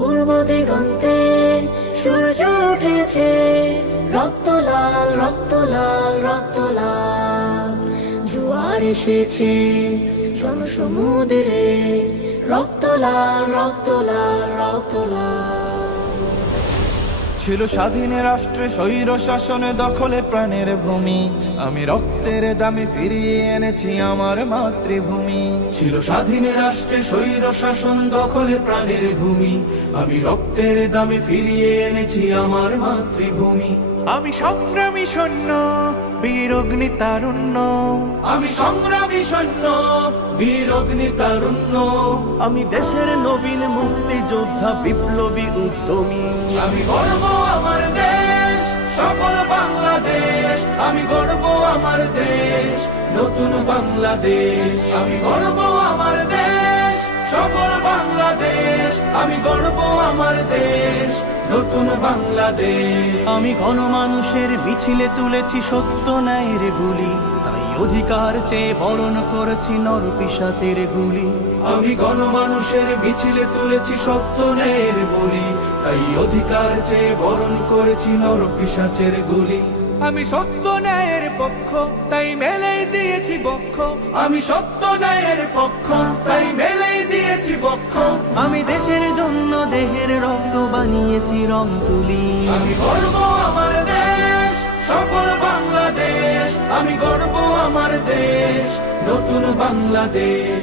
পূর্ব দিগন্তে সূর্য উঠেছে, রক্ত লাল রক্ত লাল রক্ত লাল। জোয়ার এসেছে জনসমুদ্রে, রক্ত লাল রক্ত লাল রক্ত লাল। ছিল স্বাধীন রাষ্ট্রে স্বৈর শাসনে দখলে প্রাণের ভূমি, আমি রক্তের দামে ফিরিয়ে এনেছি আমার মাতৃভূমি। ছিল স্বাধীন রাষ্ট্রে স্বৈর শাসন দখলে প্রাণের ভূমি, আমি রক্তের দামে ফিরিয়ে এনেছি আমার মাতৃভূমি। আমি সংগ্রামী সৈন্য বীর অগ্নি তারুণ্য, আমি সংগ্রামী সৈন্য বীর অগ্নি তারুণ্য। আমি দেশের নবীন মুক্তিযোদ্ধা বিপ্লবী উদ্যমী। আমি গর্ব আমার দেশ সফল বাংলাদেশ, আমি গর্ব আমার দেশ নতুন বাংলাদেশ। আমি গর্ব আমার দেশ সফল বাংলাদেশ, আমি গর্ব আমার দেশ নতুন বাংলাদেশ। আমি গণমানুষের মিছিলে তুলেছি সত্য ন্যায়ের বুলি, তাই অধিকার চেয়ে বরণ করেছি নর পিশাচের গুলি। আমি গণমানুষের মিছিলে তুলেছি সত্য ন্যায়ের বুলি, তাই অধিকার চেয়ে বরণ করেছি নর পিশাচের গুলি। আমি সত্য ন্যায়ের পক্ষ, তাই মেলেই দিয়েছি বক্ষ। আমি সত্য ন্যায়ের পক্ষ, তাই মেলেই দিয়েছি বক্ষ। আমি দেশের জন্য দেহের রক্ত বানিয়েছি রং তুলি। আমি গর্ব আমার দেশ সফল বাংলাদেশ, আমি গর্ব আমার দেশ নতুন বাংলাদেশ।